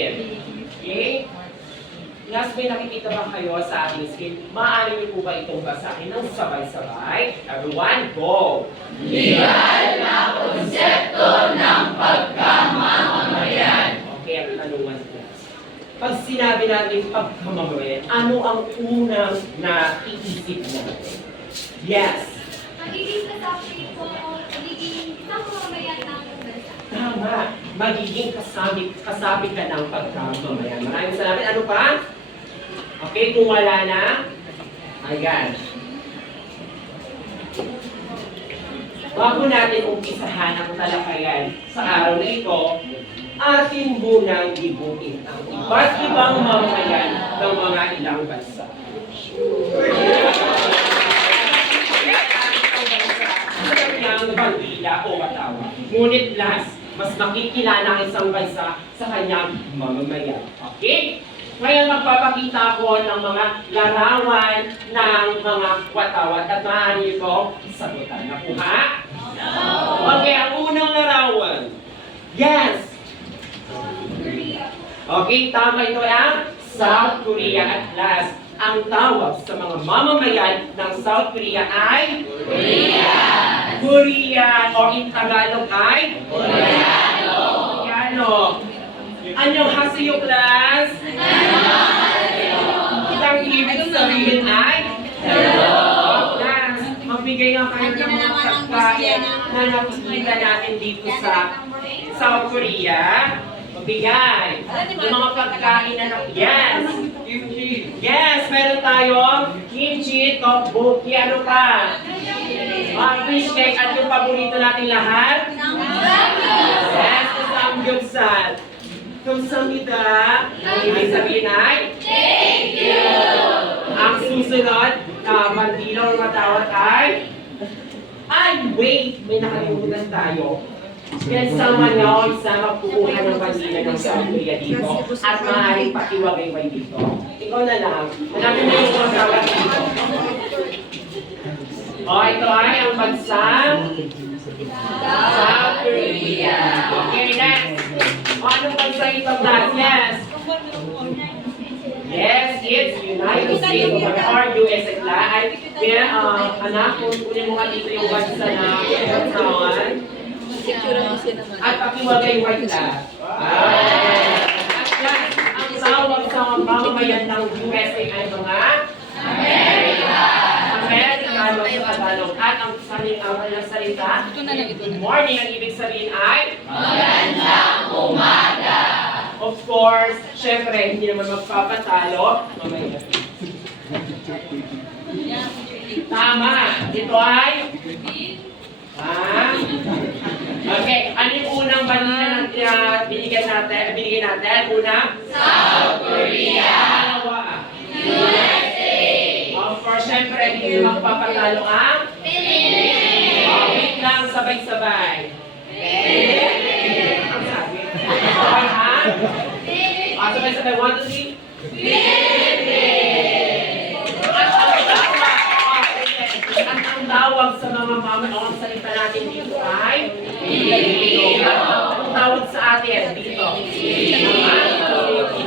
Okay? Last, may nakikita ba kayo sa ating screen? Maaari niyo po ba itong basahin ng sabay-sabay? Everyone, go! Legal na konsepto ng pagkamamamayan. Okay, ang tanungan class. Pag sinabi natin pagkamamamayan, ano ang unang naiisip natin? Yes! Magiging kasabi po, magiging isang mamamayan ng bansa. Tama! Magiging kasabi ka ng pagkamamamayan. Maraming salamat. Ano pa? Okay, kung wala na, ayan. Bago natin umpisahan ang talakayan sa araw na ito, atin munang libutin ang iba't ibang mamamayan ng mga ilang bansa. Sa kanyang bandila o matawa. Ngunit last, mas makikilala ang isang bansa sa kanyang mamamayan. Okay? Ngayon magpapakita ako ng mga larawan ng mga watawat at maaari ito sagutan. Nakuha? No! Okay, ang unang larawan. Yes! Okay, tama ito ang South Korea at last. Ang tawag sa mga mamamayan ng South Korea ay Korean. Korean o in Tagalog ay Koreano. Koreano. Anyong hasiyo, class? Ang ibig sabihin ay Hello. Class, magbigay nga kayo ng mga pagkain na nakikita natin dito sa South Korea. Magbigay. Yung mga pagkain na yes! Kimchi. Yes, meron tayong kimchi, tteokbokki, ano pa? Fish cake at yung paborito natin lahat? Yes, samgyeopsal. Kamsamnida, ang ibig sabihin ay Thank you. ang susunod na bandilaw ng matawat ay wait! May nakalimutan tayo. Can someone now isa magkukuha ng bandila ng South Korea dito at maaaring pakiwagayway dito? Ikaw na lang. Hanapin mo yung matawat dito. Ito ay ang bansang South Korea. Okay, next. Anong bansa ito, class? Yes. Yes, it's United States of America, USA, class. Kaya, anak, kunin mo nga dito yung bansa na Taiwan. At pakiwagay-wag class. At class, ang tawag sa mamamayan ng USA ay mga Amerikano sa Tagalog. At ang kanilang salita, good morning, ang ibig sabihin ay Magandang umaga. of course, syempre, hindi naman magpapatalo. Mamaya. Tama. Ito ay? Okay. Ano yung unang banila na binigyan natin? Unang? South Korea. Dalawa. USA. Of course, syempre, hindi naman magpapatalo ang? Wait lang, sabay-sabay. Ang sabi? Okay, ha? Sabay-sabay. 1, 2, 3. At ang tawag sa mga ang salita natin dito ay Pilipino. Ang tawag sa atin dito.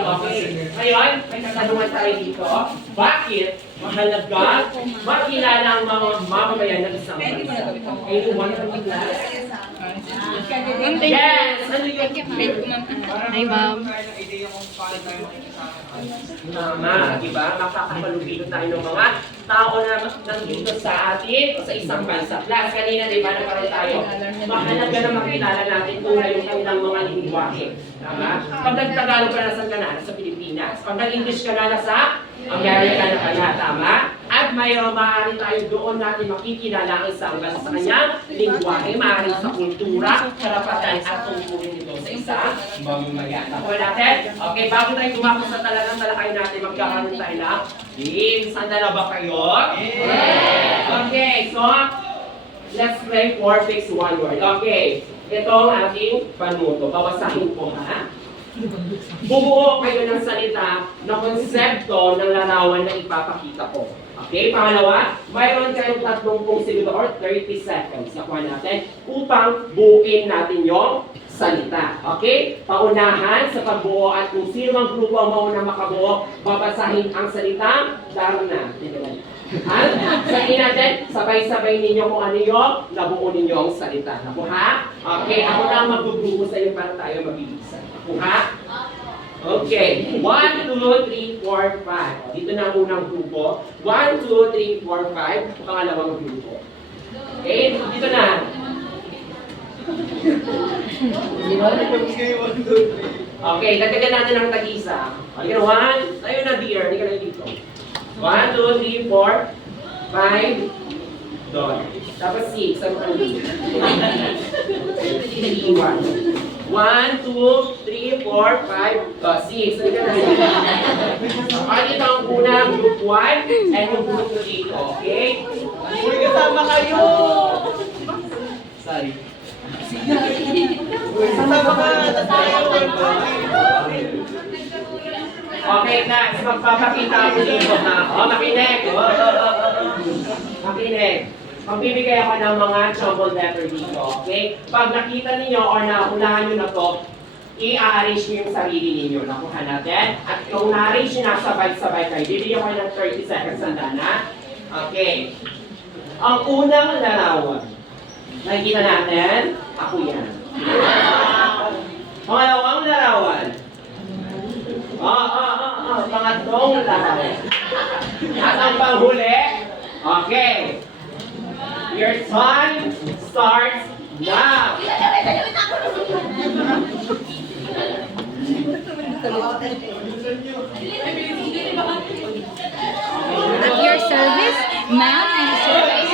Okay. Ngayon, may katanungan tayo dito. Bakit mahalaga makilala ang mga mamamayan ng isang bansa? Anyone from the class? Yes! Ano yung Hi, ma'am. Tama, di ba? Makakapalubilo tayo ng mga tao na nandito sa atin o sa isang bansa. Plus, kanina, di ba, nagkaroon tayo. Mahalaga na makilala natin kung na yung kanilang mga lingwahe. Tama? Pag nagtagalog ka na, saan ka na? Sa Pilipinas. Pag nag-English ka na, sa Amerika na ka na. Tama? At mayroon, maaari tayo doon natin makikilala ang isang bansa sa kanyang lingwahe, maaari sa kultura, karapatan at tungkulin nito sa isang mamamayan. Nakuha natin? Okay, bago tayo gumapos sa talagang talakay natin, magkakaroon tayo na games. Handa na ba kayo? Okay, so let's play 4 fix 1 word. Okay, ito ang ating panuto. Bawasahin ko, ha? Bumuo kayo ng salita na konsepto ng larawan na ipapakita ko. Okay, pangalawa, mayroon kayong 30 segundo or 30 seconds. Nakuha natin upang buuin natin yung salita. Okay? Paunahan sa pagbuo at kung sino ang grupo ang maunang makabuo, babasahin ang salita, laro na. At sabihin natin, sabay-sabay ninyo kung ano yung nabuo ninyo ang salita. Nakuha? Okay, ako na ang magbubuo sa iyo para tayo mabilisan. Nakuha? Okay. 1, 2, 3, 4, 5. Dito na ang unang grupo. 1, 2, 3, 4, 5. Pangalawang grupo. Okay? Dito na. Okay, dagdagan natin ang tag-isa. Okay, 1. Tayo na, dear. Hindi ka na dito. 1, 2, 3, 4, 5. Doon. Tapos 6. Ano ka dito? 1, 2, 3, 4, 5, 6. Ano ka na? Okay, dito ang unang group 1 and yung group 2 dito. Okay? Uy, kasama kayo! Sorry. Uy, kasama ka! Okay, class. Magpapakita ako dito ha. O, makinig. Makinig. Magbibigay ako ng mga jumbled letter dito. Okay? Pag nakita ninyo or naunahan nyo na to, i-arrange nyo yung sarili ninyo. Nakuha natin. At kung na-arrange nyo na sabay-sabay kayo, bibigyan ko ng 30 seconds handa na. Okay. Ang unang larawan. Nakikita natin, ako yan. Pangalawang larawan. Pangatlong larawan. At ang panghuli, okay. Your time starts now. At your service, ma'am, and service.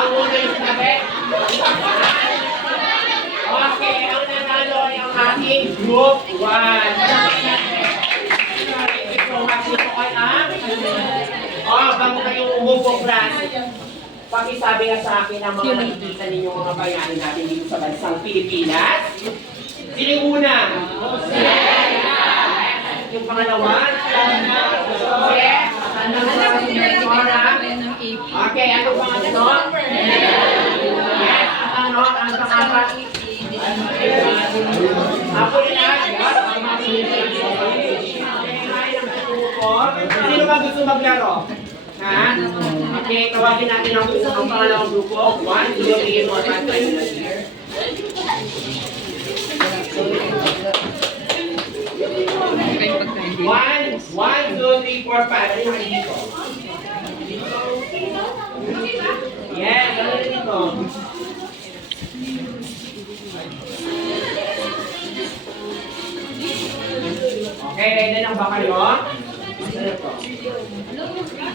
Ang una yung sinabi. Okay, ang nanalo ay ang ating group 1. Thank you so much. Ito ay bago kayong umupo, class. Pakisabi nga sa akin ang mga nakikita ninyong mga bayani natin dito sa bansang Pilipinas. Sino yung una? Yung pangalawa? Yes. Okay, ano pangatlo? Yes, ano pangapat? Ako rin Sino ba gusto maglaro? Ha? Okay, tawagin natin ang pangalawang grupo. 1, 2, 3, 4, 5. 1, 2, 3, 4, 5. Ano yung dito? Yes, ano yung dito? Okay, ready na ba kayo?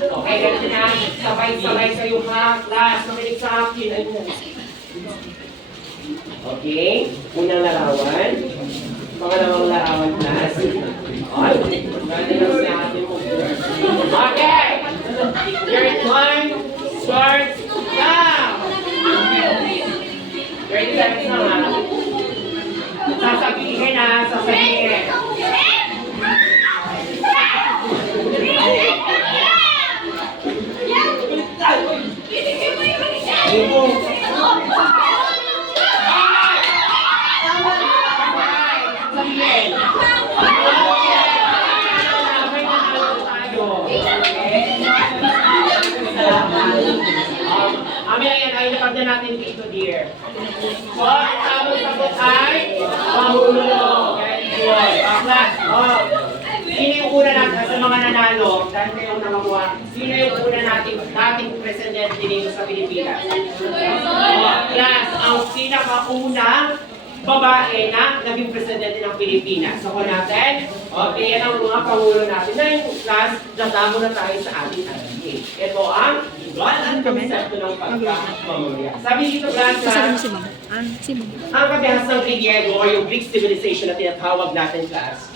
Okay, ganito na. Sabay-sabay kayo ha. Class, makinig sa akin. Okay, unang larawan. Pangalawang larawan, class. Okay! Your time starts now! 30 seconds na nga. Sasabihin na, sasabihin. Ay napagda natin dito, dear. So, ang tamang sagot ay Pangulo. Very good. Class, sino yung una natin sa mga nanalo? Dahil kayo nakakuha. Sino yung una nating presidente dito sa Pilipinas? Class, ang pinakaunang babae na naging presidente ng Pilipinas. So, natin, okay, yan ang mga pangulo natin. Ngayon, class, datamo na tayo sa ating array. Ito ang ang konsepto ng pagkakamulya. Sabi dito, class, Si ma'am. ang kabihasang Griego o yung Greek civilization na tinatawag natin, class,